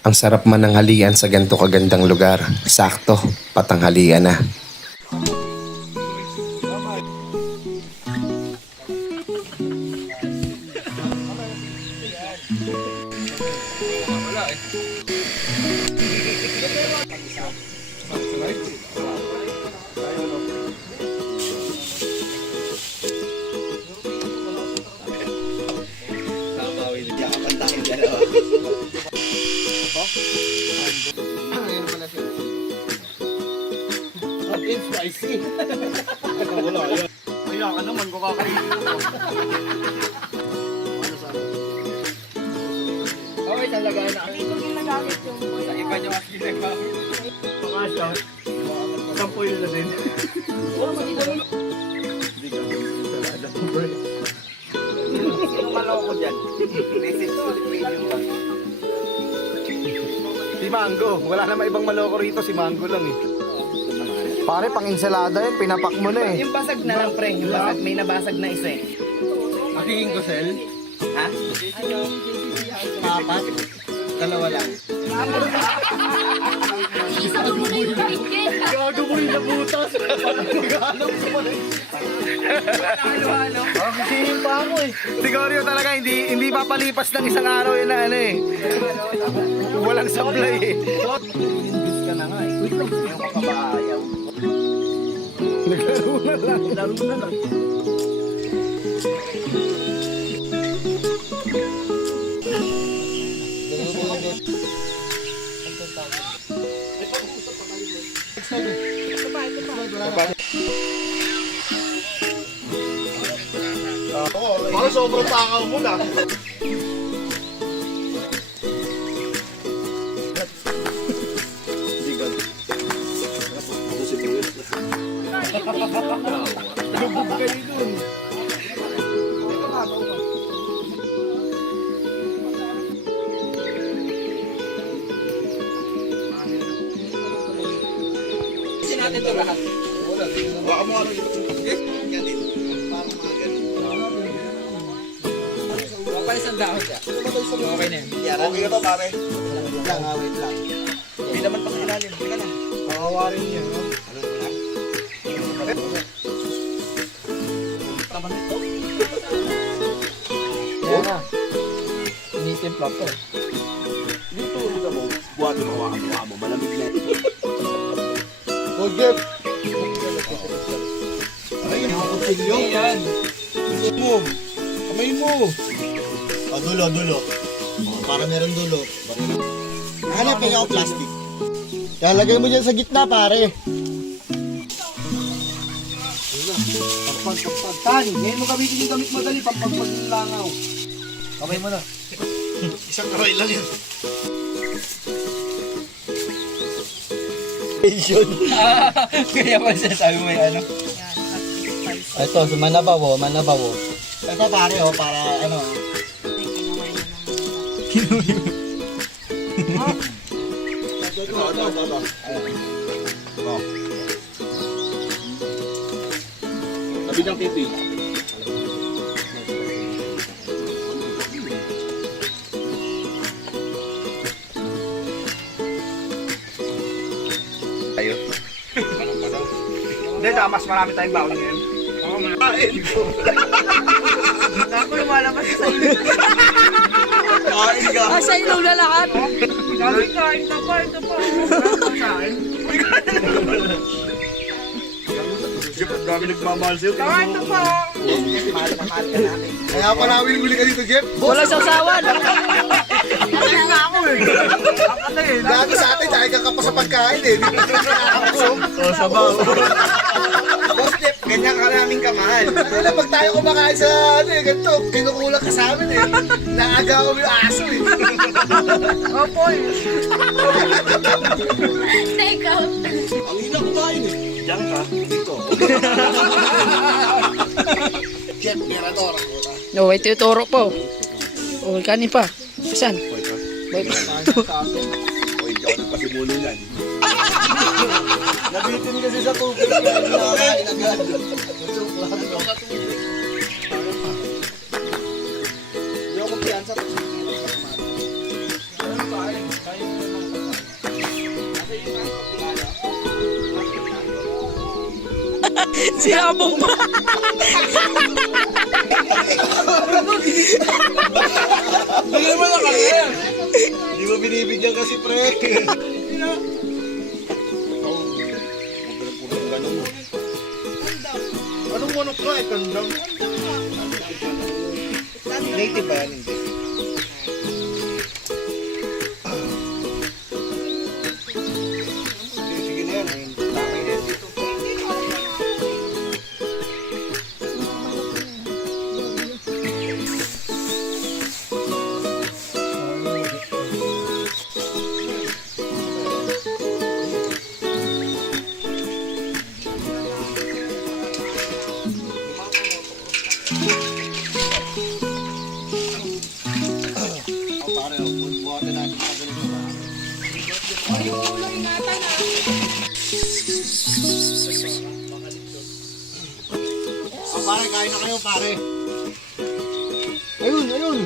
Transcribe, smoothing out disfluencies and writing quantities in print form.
Ang sarap man ng halian sa ganito kagandang lugar. Sakto, patanghalian na. Spicy. Wala yan. Kaya ka naman kung kakainin mo. Okay, talaga na. Dito ginagamit yung boy. Sa iba nyo at ginagamit. Mga shot. Sampo yun na din. Hindi ka salada po bro. Sino maloko dyan? Message to the medium lang. Si Mango. Wala naman ibang maloko rito. Si Mango lang eh. Pare, pang ensalada yan. Pinapak mo na eh. Yung basag na lang, pre. Yung basag, may nabasag na isa eh. Aking gusel? Ha? Apat? Dalawa lang. Gago mo yung nabutas. Nag-alok ko pa rin. Halo-halo. Sisingin pa ako eh. Siguryo talaga, hindi papalipas ng isang araw yun na ano eh. Walang sablay eh. Indus ka na nga eh. Yung kakabaayaw. Naglaro na lang. Laro na lang. Baka sobrang takaw mo na. Lubog kayo dun. Kasi natin ito lahat. Baka mo ano yung ganit. Parang mga ganit. Huwag pa isang dahon siya. Okay na yun. Okay na ba pare? Wait lang ha, wait lang. Hindi naman pang ilalim. Teka lang. Kawawarin niya, no? Taman ito. Yan na. Tinitimpla ko. Dito ulit mo. Buhatin mo, hawakan mo. Malamig na ito. Oh, Jeff! Ay, yung kutsilyo. Yan. Mo. Kamay mo. Dulo. Para meron dulo. Hanap niya ako plastic. Kaya lagay mo dyan sa gitna, pare. Pagpag. Tani, ngayon mo gamitin yung gamit madali. Pagpagpag ng langaw. Kamay mo na. Isang karay lang yan. Kaya pa siya sabi mo yung ano. Ito, manabawo. Ito pare, oh, para ano. Ito. Oh. Tabi ng pipi. Tayo. Hindi, mas marami tayong baon ngayon. Oo, kain. Ako lumalabas sa iyo. Kain ka. Sa ilong na lahat. Sabi kain na pa, ito pa. Jeff, dami nagmamahal sa'yo. Kain na pa. Mahal ka namin. Kaya pa nawili-wili ka dito, Jeff. Walang sasawan. Kain na ako eh. Lagi sa atin, dahil ka pa sa pagkain eh. Oo, sabaw. Boss Jeff, ganyan ka namin kamahal. Ano pag tayo kumakain sa ano eh, ganito, kinukulang ka sa amin eh. Naagaw mo yung aso eh. Opo eh. Take out. Ang hina kumain eh. Diyan ka, dito. Jeff, mirador. No, wait, tuturo po. O, kanin pa. Saan? Wait. Oy, di ako nagpasimulo yan. Nabitin kasi sa tubig. Nakakain agad. Hindi ako kumpiyansa. Sinabog pa. Hindi mo binibigyan kasi, pre. Anong manok ka eh? Kandang. Native ba yan? Hindi. Sige na yan. Dami na yan dito. Pare, buhatin natin sa ganito. Pare, kain na kayo, pare. Ayun, ayun.